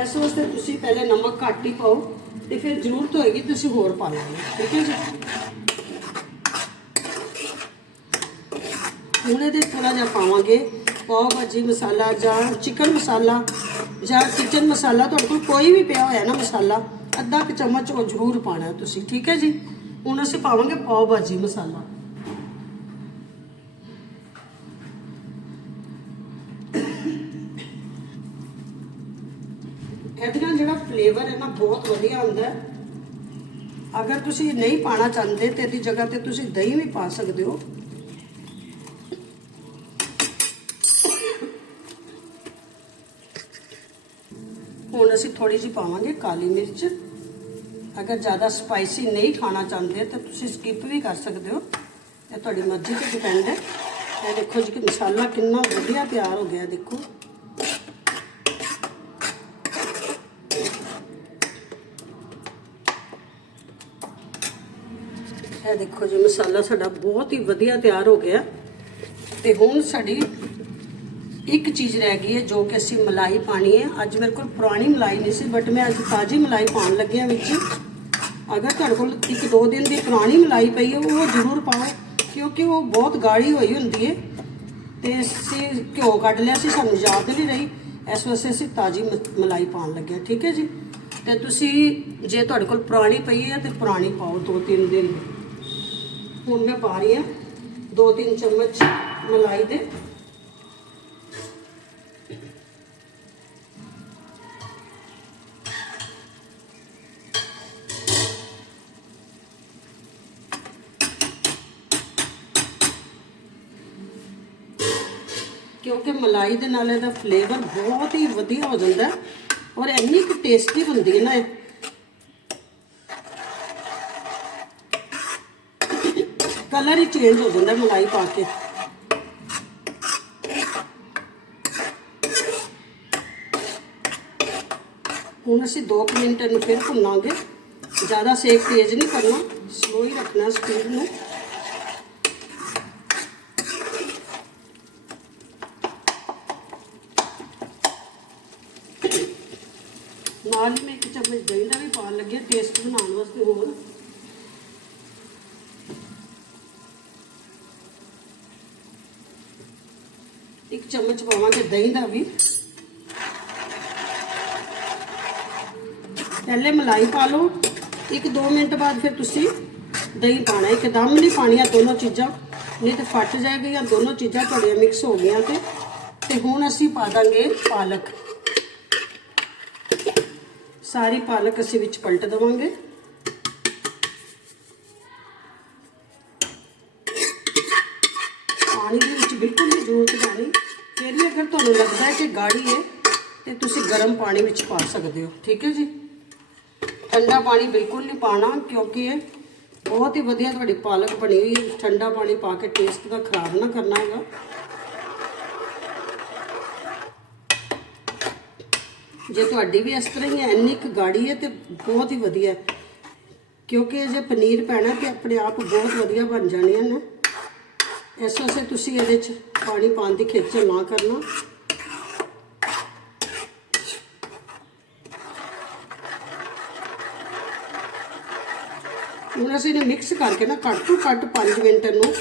ਇਸ ਵਾਸਤੇ ਤੁਸੀਂ ਪਹਿਲੇ ਨਮਕ ਘੱਟ ਹੀ ਪਾਓ। ਤੇ ਫਿਰ ਜ਼ਰੂਰਤ ਹੋਏਗੀ ਤੁਸੀਂ ਹੋਰ ਪਾ ਲੈਣਾ ਠੀਕ ਹੈ ਜੀ? ਹੁਣ ਇਹਦੇ ਥੋੜਾ ਜਿਹਾ ਪਾਵਾਂਗੇ, ਪਾਓ ਭਾਜੀ ਮਸਾਲਾ ਜਾਂ ਚਿਕਨ ਮਸਾਲਾ ਜਾਂ ਕਿਚਨ ਮਸਾਲਾ, ਤੁਹਾਡੇ ਕੋਲ ਕੋਈ ਵੀ ਪਿਆ ਹੋਇਆ ਨਾ ਮਸਾਲਾ, ਅੱਧਾ ਕੁ ਚਮਚ ਉਹ ਜ਼ਰੂਰ ਪਾਣਾ ਤੁਸੀਂ, ਠੀਕ ਹੈ ਜੀ? ਹੁਣ ਅਸੀਂ ਪਾਵਾਂਗੇ ਪਾਓ ਭਾਜੀ ਮਸਾਲਾ। ਇਹਦੇ ਨਾਲ ਜਿਹੜਾ ਫਲੇਵਰ ਹੈ ਨਾ ਬਹੁਤ ਵਧੀਆ ਆਉਂਦਾ ਹੈ। ਅਗਰ ਤੁਸੀਂ ਨਹੀਂ ਪਾਣਾ ਚਾਹੁੰਦੇ ਤੇ ਇਹਦੀ ਜਗ੍ਹਾ ਤੇ ਤੁਸੀਂ ਦਹੀਂ ਵੀ ਪਾ ਸਕਦੇ ਹੋ। ਹੁਣ ਅਸੀਂ ਥੋੜੀ ਜਿਹੀ ਪਾਵਾਂਗੇ ਕਾਲੀ ਮਿਰਚ। ਅਗਰ ਜ਼ਿਆਦਾ ਸਪਾਈਸੀ ਨਹੀਂ ਖਾਣਾ ਚਾਹੁੰਦੇ ਤਾਂ ਤੁਸੀਂ ਸਕਿਪ ਵੀ ਕਰ ਸਕਦੇ ਹੋ। ਇਹ ਤੁਹਾਡੀ ਮਰਜ਼ੀ ਤੇ ਡਿਪੈਂਡ ਹੈ। ਇਹ ਦੇਖੋ ਜੀ ਕਿ ਮਸਾਲਾ ਕਿੰਨਾ ਵਧੀਆ ਤਿਆਰ ਹੋ ਗਿਆ, ਦੇਖੋ। ਇਹ ਦੇਖੋ ਜੀ, ਮਸਾਲਾ ਸਾਡਾ ਬਹੁਤ ਹੀ ਵਧੀਆ ਤਿਆਰ ਹੋ ਗਿਆ। ਤੇ ਹੁਣ ਸਾਡੀ ਇੱਕ ਚੀਜ਼ ਰਹਿ ਗਈ ਹੈ ਜੋ ਕਿ ਅਸੀਂ ਮਲਾਈ ਪਾਣੀ ਹੈ। ਅੱਜ ਮੇਰੇ ਕੋਲ ਪੁਰਾਣੀ ਮਲਾਈ ਨਹੀਂ ਸੀ ਬਟ ਮੈਂ ਅੱਜ ਤਾਜ਼ੀ ਮਲਾਈ ਪਾਉਣ ਲੱਗਿਆ ਵਿੱਚ। ਅਗਰ ਤੁਹਾਡੇ ਕੋਲ ਇੱਕ ਦੋ ਦਿਨ ਦੀ ਪੁਰਾਣੀ ਮਲਾਈ ਪਈ ਹੈ, ਉਹ ਜ਼ਰੂਰ ਪਾਓ, ਕਿਉਂਕਿ ਉਹ ਬਹੁਤ ਗਾੜੀ ਹੋਈ ਹੁੰਦੀ ਹੈ। ਤੇ ਅਸੀਂ ਘਿਓ ਕੱਢ ਲਿਆ ਸੀ, ਸਾਨੂੰ ਯਾਦ ਨਹੀਂ ਰਹੀ। ਇਸ ਵਾਸਤੇ ਅਸੀਂ ਤਾਜ਼ੀ ਮ- ਮਲਾਈ ਪਾਉਣ ਲੱਗੇ ਠੀਕ ਹੈ ਜੀ? ਤੇ ਤੁਸੀਂ ਜੇ ਤੁਹਾਡੇ ਕੋਲ ਪੁਰਾਣੀ ਪਈ ਹੈ, ਤੇ ਪੁਰਾਣੀ ਪਾਓ ਦੋ ਤਿੰਨ ਦਿਨ। ਦੀ ਹੁਣ ਮੈਂ ਪਾ ਰਹੀ ਹਾਂ ਦੋ ਤਿੰਨ ਚਮਚ ਮਲਾਈ ਦੇ ਕਿਉਂਕਿ ਮਲਾਈ ਦੇ ਨਾਲ ਇਹਦਾ ਫਲੇਵਰ ਬਹੁਤ ਹੀ ਵਧੀਆ ਹੋ ਜਾਂਦਾ ਹੈ ਔਰ ਇੰਨੀ ਕੁ ਟੇਸਟੀ ਹੁੰਦੀ ਹੈ ਨਾ ਇਹ ਕਲਰ ਹੀ ਚੇਂਜ ਹੋ ਜਾਂਦਾ ਮਲਾਈ ਪਾ ਕੇ। ਹੁਣ ਅਸੀਂ 2 ਮਿੰਟ ਇਹਨੂੰ ਫਿਰ ਭੁੰਨਾਂਗੇ। ਜ਼ਿਆਦਾ ਸੇਕ ਤੇਜ਼ ਨਹੀਂ ਕਰਨਾ ਸਲੋ ਹੀ ਰੱਖਣਾ ਸਪੀਡ ਨੂੰ। ਨਾਲ ਹੀ ਮੈਂ ਇੱਕ ਚਮਚ ਦਹੀਂ ਦਾ ਵੀ ਪਾਉਣ ਲੱਗੀ ਹਾਂ ਟੇਸਟ ਬਣਾਉਣ ਵਾਸਤੇ ਹੋਰ। ਚਮਚ ਪਾਵਾਂਗੇ, ਦਹੀਂ ਦਾ ਵੀ। ਪਹਿਲੇ ਮਲਾਈ ਪਾ ਲਓ। ਇੱਕ 2 ਮਿੰਟ ਬਾਅਦ ਫਿਰ ਤੁਸੀਂ ਦਹੀਂ ਪਾਣਾ। ਇੱਕਦਮ ਨਹੀਂ ਪਾਣੀਆਂ ਦੋਨੋਂ ਚੀਜ਼ਾਂ। ਨਹੀਂ ਤੇ ਫਟ ਜਾਏਗੀਆਂ, ਦੋਨੋਂ ਚੀਜ਼ਾਂ ਤੁਹਾਡੀਆਂ ਮਿਕਸ ਹੋ ਗਈਆਂ ਤੇ। ਤੇ ਹੁਣ ਅਸੀਂ ਪਾ ਦਾਂਗੇ ਪਾਲਕ। ਸਾਰੀ ਪਾਲਕ ਅਸੀਂ ਵਿੱਚ ਪਲਟ ਦਵਾਂਗੇ। ਪਾਣੀ ਦੇ ਵਿੱਚ ਬਿਲਕੁਲ ਨਹੀਂ ਜ਼ਰੂਰਤ ਪਾਣੀ। ਫਿਰ ਵੀ ਅਗਰ ਤੁਹਾਨੂੰ ਲੱਗਦਾ ਹੈ ਕਿ ਗਾੜੀ ਹੈ, ਤੇ ਤੁਸੀਂ ਗਰਮ ਪਾਣੀ ਵਿੱਚ ਪਾ ਸਕਦੇ ਹੋ, ਠੀਕ ਹੈ ਜੀ? ਠੰਡਾ ਪਾਣੀ ਬਿਲਕੁਲ ਨਹੀਂ ਪਾਣਾ, ਕਿਉਂਕਿ ਇਹ ਬਹੁਤ ਹੀ ਵਧੀਆ ਤੁਹਾਡੀ ਪਾਲਕ ਬਣੀ ਹੋਈ ਹੈ। ਠੰਡਾ ਪਾਣੀ ਪਾ ਕੇ ਟੇਸਟ ਦਾ ਖਰਾਬ ਨਾ ਕਰਨਾ ਹੈਗਾ। ਜੇ ਤੁਹਾਡੀ ਵੀ ਇਸ ਤਰ੍ਹਾਂ ਹੀ ਹੈ, ਇੰਨੀ ਕੁ ਗਾੜੀ ਹੈ ਤੇ ਬਹੁਤ ਹੀ ਵਧੀਆ ਹੈ। ਕਿਉਂਕਿ ਜੇ ਪਨੀਰ ਪੈਣਾ ਤੇ ਆਪਣੇ ਆਪ ਬਹੁਤ ਵਧੀਆ ਬਣ ਜਾਣੀਆਂ ਨੇ ਇਸ ਵਾਸਤੇ ਤੁਸੀਂ ਇਹਦੇ 'ਚ ਪਾਣੀ ਪਾਉਣ ਦੀ ਖੇਚਲ ਨਾ ਕਰਨਾ। ਹੁਣ ਅਸੀਂ ਇਹਨੂੰ ਮਿਕਸ ਕਰਕੇ ਨਾ ਘੱਟ ਤੋਂ ਘੱਟ 5 ਮਿੰਟ ਨੂੰ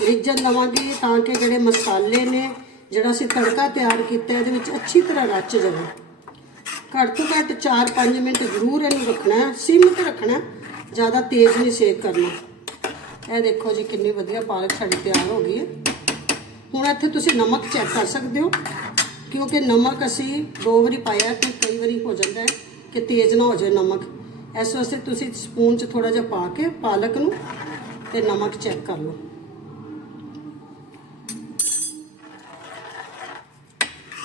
ਰਿੱਝਣ ਦੇਵਾਂਗੇ ਤਾਂ ਕਿ ਜਿਹੜੇ ਮਸਾਲੇ ਨੇ, ਜਿਹੜਾ ਅਸੀਂ ਤੜਕਾ ਤਿਆਰ ਕੀਤਾ ਇਹਦੇ ਵਿੱਚ ਅੱਛੀ ਤਰ੍ਹਾਂ ਰਚ ਜਾਵੇ। ਘੱਟ ਤੋਂ ਘੱਟ 4-5 ਮਿੰਟ ਜ਼ਰੂਰ ਇਹਨੂੰ ਰੱਖਣਾ ਹੈ ਸਿਮ ਤੇ ਰੱਖਣਾ ਜ਼ਿਆਦਾ ਤੇਜ਼ ਨਹੀਂ ਸੇਕ ਕਰਨਾ। ਇਹ ਦੇਖੋ ਜੀ ਕਿੰਨੀ ਵਧੀਆ ਪਾਲਕ ਸਾਡੀ ਤਿਆਰ ਹੋ ਗਈ ਹੈ। ਹੁਣ ਇੱਥੇ ਤੁਸੀਂ ਨਮਕ ਚੈੱਕ ਕਰ ਸਕਦੇ ਹੋ, ਕਿਉਂਕਿ ਨਮਕ ਅਸੀਂ ਦੋ ਵਾਰੀ ਪਾਇਆ ਤੇ ਕਈ ਵਾਰੀ ਹੋ ਜਾਂਦਾ ਹੈ ਕਿ ਤੇਜ਼ ਨਾ ਹੋ ਜਾਏ ਨਮਕ। ਇਸ ਵਾਸਤੇ ਤੁਸੀਂ ਸਪੂਨ 'ਚ ਥੋੜਾ ਜਿਹਾ ਪਾ ਕੇ ਪਾਲਕ ਨੂੰ ਤੇ ਨਮਕ ਚੈੱਕ ਕਰ ਲਓ।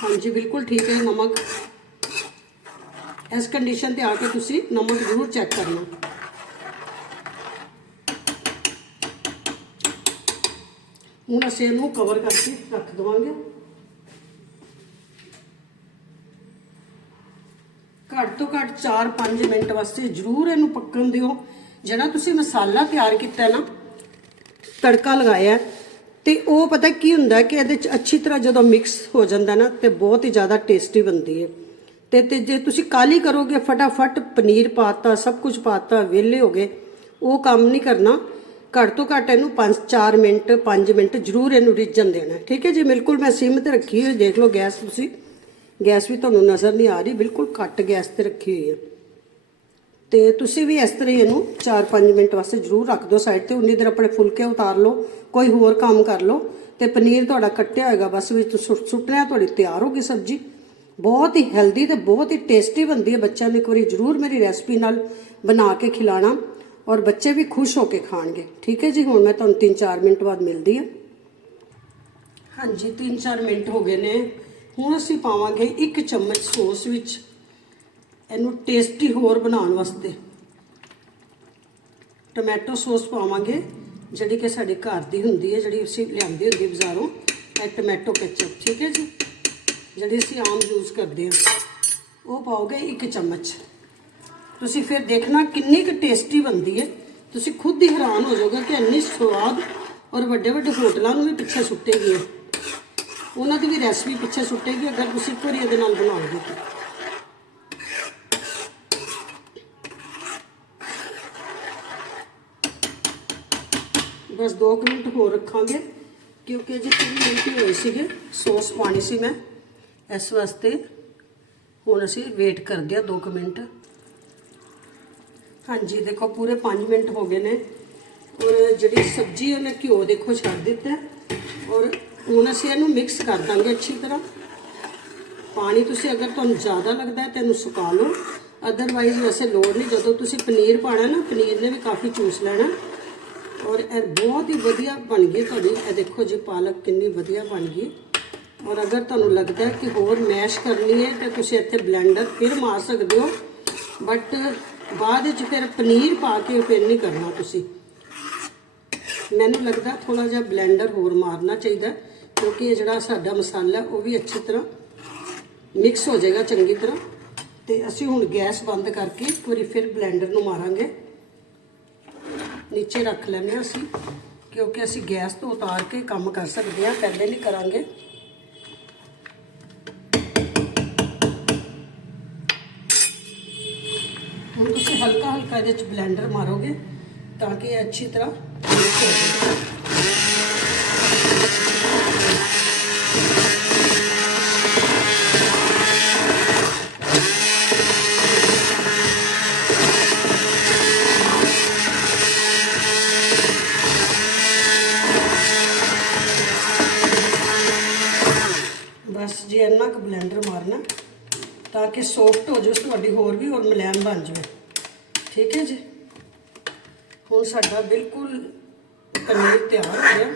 ਹਾਂਜੀ, ਬਿਲਕੁਲ ਠੀਕ ਹੈ ਨਮਕ। ਇਸ ਕੰਡੀਸ਼ਨ ਤੇ ਆ ਕੇ ਤੁਸੀਂ ਨਮਕ ਜ਼ਰੂਰ ਚੈੱਕ ਕਰਨਾ ਹੁਣ ਅਸੀਂ ਇਹਨੂੰ ਕਵਰ ਕਰਕੇ ਰੱਖ ਦਵਾਂਗੇ। ਘੱਟ ਤੋਂ ਘੱਟ 4-5 ਮਿੰਟ ਵਾਸਤੇ ਜ਼ਰੂਰ ਇਹਨੂੰ ਪੱਕਣ ਦਿਓ। ਜਿਹੜਾ ਤੁਸੀਂ ਮਸਾਲਾ ਤਿਆਰ ਕੀਤਾ ਨਾ ਤੜਕਾ ਲਗਾਇਆ ਹੈ, ਤੇ ਉਹ ਪਤਾ ਕੀ ਹੁੰਦਾ ਕਿ ਇਹਦੇ ਚ ਅੱਛੀ ਤਰ੍ਹਾਂ ਜਦੋਂ ਮਿਕਸ ਹੋ ਜਾਂਦਾ ਨਾ ਤੇ ਬਹੁਤ ਹੀ ਜ਼ਿਆਦਾ ਟੇਸਟੀ ਬਣਦੀ ਹੈ। ਤੇ ਤੇ ਜੇ ਤੁਸੀਂ ਕਾਲੀ ਕਰੋਗੇ ਫਟਾਫਟ ਪਨੀਰ ਪਾਤਾ ਸਭ ਕੁਝ ਪਾਤਾ ਵਿਹਲੇ ਹੋ ਗਏ ਉਹ ਕੰਮ ਨਹੀਂ ਕਰਨਾ। ਘੱਟ ਤੋਂ ਘੱਟ ਇਹਨੂੰ 5-4 ਮਿੰਟ 5 ਮਿੰਟ ਜ਼ਰੂਰ ਇਹਨੂੰ ਰਿੱਝਣ ਦੇਣਾ ਠੀਕ ਹੈ ਜੀ? ਬਿਲਕੁਲ ਮੈਂ ਸਿਮ ਤੇ ਰੱਖੀ ਹੋਈ ਦੇਖ ਲਓ ਗੈਸ ਤੁਸੀਂ। ਗੈਸ ਵੀ ਤੁਹਾਨੂੰ ਨਜ਼ਰ ਨਹੀਂ ਆ ਰਹੀ। ਬਿਲਕੁਲ ਘੱਟ ਗੈਸ ਤੇ ਰੱਖੀ ਹੋਈ ਹੈ। ਤੇ ਤੁਸੀਂ ਵੀ ਇਸ ਤਰ੍ਹਾਂ ਹੀ ਇਹਨੂੰ 4-5 ਮਿੰਟ ਵਾਸਤੇ ਜ਼ਰੂਰ ਰੱਖ ਦਿਓ ਸਾਈਡ ਤੇ। ਉਨੀ ਦੇਰ ਆਪਣੇ ਫੁਲਕੇ ਉਤਾਰ ਲਓ। ਕੋਈ ਹੋਰ ਕੰਮ ਕਰ ਲਓ। ਤੇ ਪਨੀਰ ਤੁਹਾਡਾ ਕੱਟਿਆ ਹੋਏਗਾ। ਬਸ ਵਿੱਚ ਸੁੱਟ- ਸੁੱਟਣਾ ਤੁਹਾਡੀ ਤਿਆਰ ਹੋ ਗਈ ਸਬਜ਼ੀ। ਬਹੁਤ ਹੀ ਹੈਲਦੀ ਤੇ ਬਹੁਤ ਹੀ ਟੇਸਟੀ ਬਣਦੀ ਹੈ। ਬੱਚਿਆਂ ਨੂੰ ਇੱਕ ਵਾਰੀ ਜ਼ਰੂਰ ਮੇਰੀ ਰੈਸਪੀ ਨਾਲ ਬਣਾ ਕੇ ਖਿਲਾਣਾ। ਔਰ ਬੱਚੇ ਵੀ ਖੁਸ਼ ਹੋ ਕੇ ਖਾਣਗੇ। ਠੀਕ ਹੈ ਜੀ, ਹੁਣ ਮੈਂ ਤੁਹਾਨੂੰ 3-4 ਮਿੰਟ ਬਾਅਦ ਮਿਲਦੀ ਹਾਂ। ਹਾਂਜੀ 3-4 ਮਿੰਟ ਹੋ ਗਏ ਨੇ। ਹੁਣ ਅਸੀਂ ਪਾਵਾਂਗੇ 1 ਚਮਚ ਸੌਸ ਵਿੱਚ ਇਹਨੂੰ ਟੇਸਟੀ ਹੋਰ ਬਣਾਉਣ ਵਾਸਤੇ। ਟੋਮੈਟੋ ਸੌਸ ਪਾਵਾਂਗੇ, ਜਿਹੜੀ ਕਿ ਸਾਡੇ ਘਰ ਦੀ ਹੁੰਦੀ ਹੈ, ਜਿਹੜੀ ਅਸੀਂ ਲਿਆਂਦੀ ਹੁੰਦੀ ਹੈ ਬਾਜ਼ਾਰੋਂ, ਇਹ ਟੋਮੈਟੋ ਕੈਚਅਪ ਠੀਕ ਹੈ ਜੀ, ਜਿਹੜੀ ਅਸੀਂ ਆਮ ਯੂਜ਼ ਕਰਦੇ ਹਾਂ। ਉਹ ਪਾਓਗੇ 1 ਚਮਚ। ਤੁਸੀਂ ਫਿਰ ਦੇਖਣਾ ਕਿੰਨੀ ਕੁ ਟੇਸਟੀ ਬਣਦੀ ਹੈ ਤੁਸੀਂ ਖੁਦ ਹੀ ਹੈਰਾਨ ਹੋ ਜਾਓਗੇ ਕਿ ਇੰਨੀ ਸਵਾਦ ਔਰ ਵੱਡੇ ਵੱਡੇ ਹੋਟਲਾਂ ਨੂੰ ਵੀ ਪਿੱਛੇ ਸੁੱਟੇਗੀ ਇਹ। ਉਹਨਾਂ ਦੀ ਵੀ ਰੈਸਪੀ ਪਿੱਛੇ ਸੁੱਟੇਗੀ ਅਗਰ ਤੁਸੀਂ ਇੱਕ ਵਾਰੀ ਇਹਦੇ ਨਾਲ ਬਣਾਓਗੇ ਤਾਂ ਬਸ 2 ਮਿੰਟ ਹੋਰ ਰੱਖਾਂਗੇ ਕਿਉਂਕਿ ਜੇ 3 ਮਿੰਟ ਹੀ ਹੋਏ ਸੀਗੇ ਸੌਸ ਪਾਣੀ ਸੀ ਮੈਂ ਇਸ ਵਾਸਤੇ ਹੁਣ ਅਸੀਂ ਵੇਟ ਕਰਦੇ ਆ 2 ਮਿੰਟ ਹਾਂਜੀ, ਦੇਖੋ, ਪੂਰੇ 5 ਮਿੰਟ ਹੋ ਗਏ ਨੇ। ਔਰ ਜਿਹੜੀ ਸਬਜ਼ੀ ਉਹਨੇ ਘਿਓ ਦੇਖੋ ਛੱਡ ਦਿੱਤਾ ਔਰ ਹੁਣ ਅਸੀਂ ਇਹਨੂੰ ਮਿਕਸ ਕਰ ਦਾਂਗੇ ਅੱਛੀ ਤਰ੍ਹਾਂ। ਪਾਣੀ ਤੁਸੀਂ ਅਗਰ ਤੁਹਾਨੂੰ ਜ਼ਿਆਦਾ ਲੱਗਦਾ ਹੈ, ਤਾਂ ਇਹਨੂੰ ਸੁਕਾ ਲਓ। ਅਦਰਵਾਈਜ਼ ਵੈਸੇ ਲੋੜ ਨਹੀਂ। ਜਦੋਂ ਤੁਸੀਂ ਪਨੀਰ ਪਾਣਾ ਨਾ, ਪਨੀਰ ਨੇ ਵੀ ਕਾਫੀ ਚੂਸ ਲੈਣਾ। ਔਰ ਇਹ ਬਹੁਤ ਹੀ ਵਧੀਆ ਬਣ ਗਈ ਤੁਹਾਡੀ। ਇਹ ਦੇਖੋ ਜੀ, ਪਾਲਕ ਕਿੰਨੀ ਵਧੀਆ ਬਣ ਗਈ। ਔਰ ਅਗਰ ਤੁਹਾਨੂੰ ਲੱਗਦਾ ਕਿ ਹੋਰ ਮੈਸ਼ ਕਰਨੀ ਹੈ, ਤਾਂ ਤੁਸੀਂ ਇੱਥੇ ਬਲੈਂਡਰ ਫਿਰ ਮਾਰ ਸਕਦੇ ਹੋ। ਬਟ ਬਾਅਦ ਵਿੱਚ ਫਿਰ ਪਨੀਰ ਪਾ ਕੇ ਫਿਰ ਨਹੀਂ ਕਰਨਾ ਤੁਸੀਂ। ਮੈਨੂੰ ਲੱਗਦਾ ਥੋੜਾ ਜਿਹਾ ਬਲੈਂਡਰ ਹੋਰ ਮਾਰਨਾ ਚਾਹੀਦਾ ਕਿਉਂਕਿ ਇਹ ਜਿਹੜਾ ਸਾਡਾ ਮਸਾਲਾ ਉਹ ਵੀ ਅੱਛੀ ਤਰ੍ਹਾਂ ਮਿਕਸ ਹੋ ਜਾਏਗਾ ਚੰਗੀ ਤਰ੍ਹਾਂ। ਤੇ ਅਸੀਂ ਹੁਣ ਗੈਸ ਬੰਦ ਕਰਕੇ ਇੱਕ ਵਾਰੀ ਫਿਰ ਬਲੈਂਡਰ ਨੂੰ ਮਾਰਾਂਗੇ। ਨੀਚੇ ਰੱਖ ਲੈਂਦੇ ਹਾਂ ਅਸੀਂ, ਕਿਉਂਕਿ ਅਸੀਂ ਗੈਸ ਤੋਂ ਉਤਾਰ ਕੇ ਕੰਮ ਕਰ ਸਕਦੇ ਹਾਂ, ਪਹਿਲੇ ਨਹੀਂ ਕਰਾਂਗੇ। ਹੁਣ ਤੁਸੀਂ ਹਲਕਾ ਹਲਕਾ ਇਹਦੇ ਚ ਬਲੈਂਡਰ ਮਾਰੋਗੇ ਤਾਂ ਕਿ ਇਹ ਅੱਛੀ ਤਰ੍ਹਾਂ mix ਹੋ ਜਾਵੇ ਬਸ ਜੀ ਇੰਨਾ ਕੁ ਬਲੈਂਡਰ ਮਾਰਨਾ ਤਾਂ ਕਿ ਸੌਫਟ ਹੋ ਜਾਵੇ ਤੁਹਾਡੀ ਹੋਰ ਵੀ ਹੋਰ ਮਲੈਮ ਬਣ ਜਾਵੇ। ਠੀਕ ਹੈ ਜੀ? ਹੁਣ ਸਾਡਾ ਬਿਲਕੁਲ ਪਨੀਰ ਤਿਆਰ ਹੋ ਗਿਆ।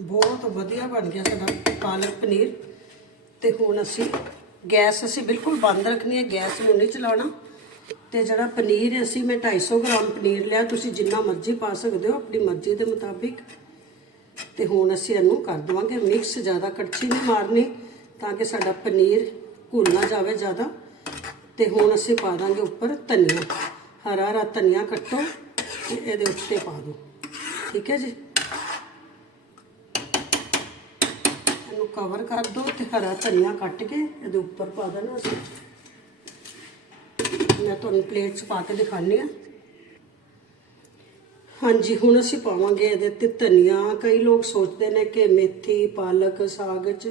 ਬਹੁਤ ਵਧੀਆ ਬਣ ਗਿਆ ਸਾਡਾ ਪਾਲਕ ਪਨੀਰ। ਤੇ ਹੁਣ ਅਸੀਂ ਗੈਸ ਅਸੀਂ ਬਿਲਕੁਲ ਬੰਦ ਰੱਖਣੀ ਹੈ, ਗੈਸ ਨੂੰ ਨਹੀਂ ਚਲਾਉਣਾ। ਤੇ ਜਿਹੜਾ ਪਨੀਰ ਅਸੀਂ ਮੈਂ 250 ਗ੍ਰਾਮ ਪਨੀਰ ਲਿਆ। ਤੁਸੀਂ ਜਿੰਨਾ ਮਰਜ਼ੀ ਪਾ ਸਕਦੇ ਹੋ, ਆਪਣੀ ਮਰਜ਼ੀ ਦੇ ਮੁਤਾਬਿਕ। ਤੇ ਹੁਣ ਅਸੀਂ ਇਹਨੂੰ ਕਰ ਦਵਾਂਗੇ। ਮਿਕਸ ਜ਼ਿਆਦਾ ਕੜਛੀ ਨਹੀਂ ਮਾਰਨੀ, ਤਾਂ ਕਿ ਸਾਡਾ ਪਨੀਰ ਘੁਲ ਨਾ ਜਾਵੇ ਜ਼ਿਆਦਾ। ਤੇ ਹੁਣ ਅਸੀਂ ਪਾ ਦਾਂਗੇ ਉੱਪਰ ਧਨੀਆ। ਹਰਾ ਹਰਾ ਧਨੀਆ ਕੱਟੋ ਤੇ ਇਹਦੇ ਉੱਤੇ ਪਾ ਦਿਓ। ਠੀਕ ਹੈ ਜੀ? ਇਹਨੂੰ ਕਵਰ ਕਰ ਦਿਓ ਤੇ ਹਰਾ ਧਨੀਆ ਕੱਟ ਕੇ ਇਹਦੇ ਉੱਪਰ ਪਾ ਦੇਣਾ ਅਸੀਂ। ਮੈਂ ਤੁਹਾਨੂੰ ਪਲੇਟ 'ਚ ਪਾ ਕੇ ਦਿਖਾਉਂਦੀ ਹਾਂ। ਹਾਂਜੀ, ਹੁਣ ਅਸੀਂ ਪਾਵਾਂਗੇ ਇਹਦੇ ਤੇ ਧਨੀਆ। ਕਈ ਲੋਕ ਸੋਚਦੇ ਨੇ ਕਿ ਮੇਥੀ, ਪਾਲਕ, ਸਾਗ 'ਚ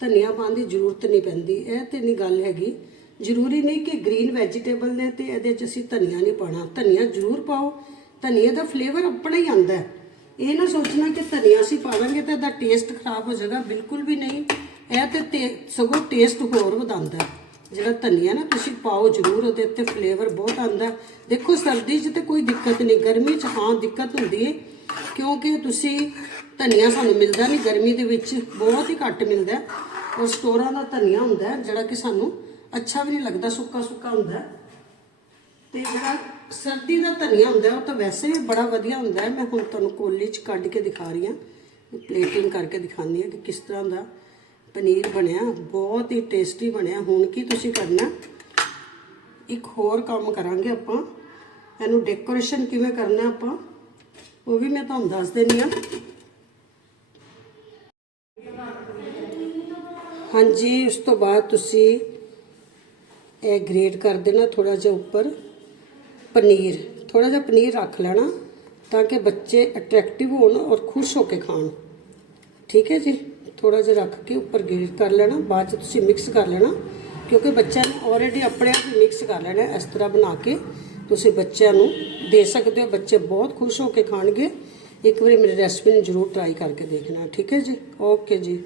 ਧਨੀਆ ਪਾਉਣ ਦੀ ਜ਼ਰੂਰਤ ਨਹੀਂ ਪੈਂਦੀ। ਇਹ ਤੇ ਨਹੀਂ ਗੱਲ ਹੈਗੀ। ਜ਼ਰੂਰੀ ਨਹੀਂ ਕਿ ਗ੍ਰੀਨ ਵੈਜੀਟੇਬਲ ਨੇ ਤੇ ਇਹਦੇ 'ਚ ਅਸੀਂ ਧਨੀਆ ਨਹੀਂ ਪਾਣਾ ਧਨੀਆ ਜ਼ਰੂਰ ਪਾਓ। ਧਨੀਆ ਦਾ ਫਲੇਵਰ ਆਪਣਾ ਹੀ ਆਂਦਾ ਹੈ। ਇਹ ਨਾ ਸੋਚਣਾ ਕਿ ਧਨੀਆ ਅਸੀਂ ਪਾਵਾਂਗੇ ਤਾਂ ਇਹਦਾ ਟੇਸਟ ਖਰਾਬ ਹੋ ਜਾਏਗਾ। ਬਿਲਕੁਲ ਵੀ ਨਹੀਂ। ਇਹ ਤੇ ਤੇ ਸਗੋਂ ਟੇਸਟ ਹੋਰ ਵਧਾਉਂਦਾ ਹੈ। ਜਿਹੜਾ ਧਨੀਆ ਨਾ ਤੁਸੀਂ ਪਾਓ ਜ਼ਰੂਰ, ਉਹਦੇ ਉੱਤੇ ਫਲੇਵਰ ਬਹੁਤ ਆਉਂਦਾ ਦੇਖੋ ਸਰਦੀ 'ਚ ਤੇ ਕੋਈ ਦਿੱਕਤ ਨਹੀਂ, ਗਰਮੀ 'ਚ ਹਾਂ ਦਿੱਕਤ ਹੁੰਦੀ ਹੈ ਕਿਉਂਕਿ ਤੁਸੀਂ ਧਨੀਆ ਸਾਨੂੰ ਮਿਲਦਾ ਨਹੀਂ, ਗਰਮੀ ਦੇ ਵਿੱਚ ਬਹੁਤ ਹੀ ਘੱਟ ਮਿਲਦਾ ਔਰ ਸਟੋਰਾਂ ਦਾ ਧਨੀਆ ਹੁੰਦਾ ਜਿਹੜਾ ਕਿ ਸਾਨੂੰ ਅੱਛਾ ਵੀ ਨਹੀਂ ਲੱਗਦਾ, ਸੁੱਕਾ ਸੁੱਕਾ ਹੁੰਦਾ ਹੈ। ਤੇ ਜਿਹੜਾ ਸਰਦੀ ਦਾ ਧਨੀਆ ਹੁੰਦਾ ਉਹ ਤਾਂ ਵੈਸੇ ਵੀ ਬੜਾ ਵਧੀਆ ਹੁੰਦਾ ਮੈਂ ਹੁਣ ਤੁਹਾਨੂੰ ਕੋਲੀ 'ਚ ਕੱਢ ਕੇ ਦਿਖਾ ਰਹੀ ਹਾਂ ਪਲੇਟਿੰਗ ਕਰਕੇ ਦਿਖਾਉਂਦੀ ਹਾਂ ਕਿ ਕਿਸ ਤਰ੍ਹਾਂ ਦਾ ਪਨੀਰ ਬਣਿਆ, ਬਹੁਤ ਹੀ ਟੇਸਟੀ ਬਣਿਆ। ਹੁਣ ਕੀ ਤੁਸੀਂ ਕਰਨਾ? ਇੱਕ ਹੋਰ ਕੰਮ ਕਰਾਂਗੇ ਆਪਾਂ। ਇਹਨੂੰ ਡੈਕੋਰੇਸ਼ਨ ਕਿਵੇਂ ਕਰਨਾ ਆਪਾਂ, ਉਹ ਵੀ ਮੈਂ ਤੁਹਾਨੂੰ ਦੱਸ ਦਿੰਦੀ ਹਾਂ। ਹਾਂਜੀ, ਉਸ ਤੋਂ ਬਾਅਦ ਤੁਸੀਂ ਇਹ ਗ੍ਰੇਟ ਕਰ ਦੇਣਾ ਥੋੜਾ ਜਿਹਾ ਉੱਪਰ। ਪਨੀਰ ਥੋੜਾ ਜਿਹਾ ਪਨੀਰ ਰੱਖ ਲੈਣਾ ਤਾਂ ਕਿ ਬੱਚੇ ਅਟਰੈਕਟਿਵ ਹੋਣ ਔਰ ਖੁਸ਼ ਹੋ ਕੇ ਖਾਣ। ਠੀਕ ਹੈ ਜੀ? ਥੋੜਾ ਜਿਹਾ ਰੱਖ ਕੇ ਉੱਪਰ ਗ੍ਰੇਟ ਕਰ ਲੈਣਾ, ਬਾਅਦ ਚ ਤੁਸੀਂ ਮਿਕਸ ਕਰ ਲੈਣਾ, ਕਿਉਂਕਿ ਬੱਚਿਆਂ ਨੇ ਆਲਰੇਡੀ ਆਪਣੇ ਆਪ ਹੀ ਮਿਕਸ ਕਰ ਲੈਣਾ ਇਸ ਤਰ੍ਹਾਂ ਬਣਾ ਕੇ। ਤੁਸੀਂ ਬੱਚਿਆਂ ਨੂੰ ਦੇ ਸਕਦੇ ਹੋ, ਬੱਚੇ ਬਹੁਤ ਖੁਸ਼ ਹੋ ਕੇ ਖਾਣਗੇ। ਇੱਕ ਵਾਰੀ ਮੇਰੀ ਰੈਸਪੀ ਨੂੰ ਜ਼ਰੂਰ ਟਰਾਈ ਕਰਕੇ ਦੇਖਣਾ, ਠੀਕ ਹੈ ਜੀ? ਓਕੇ ਜੀ।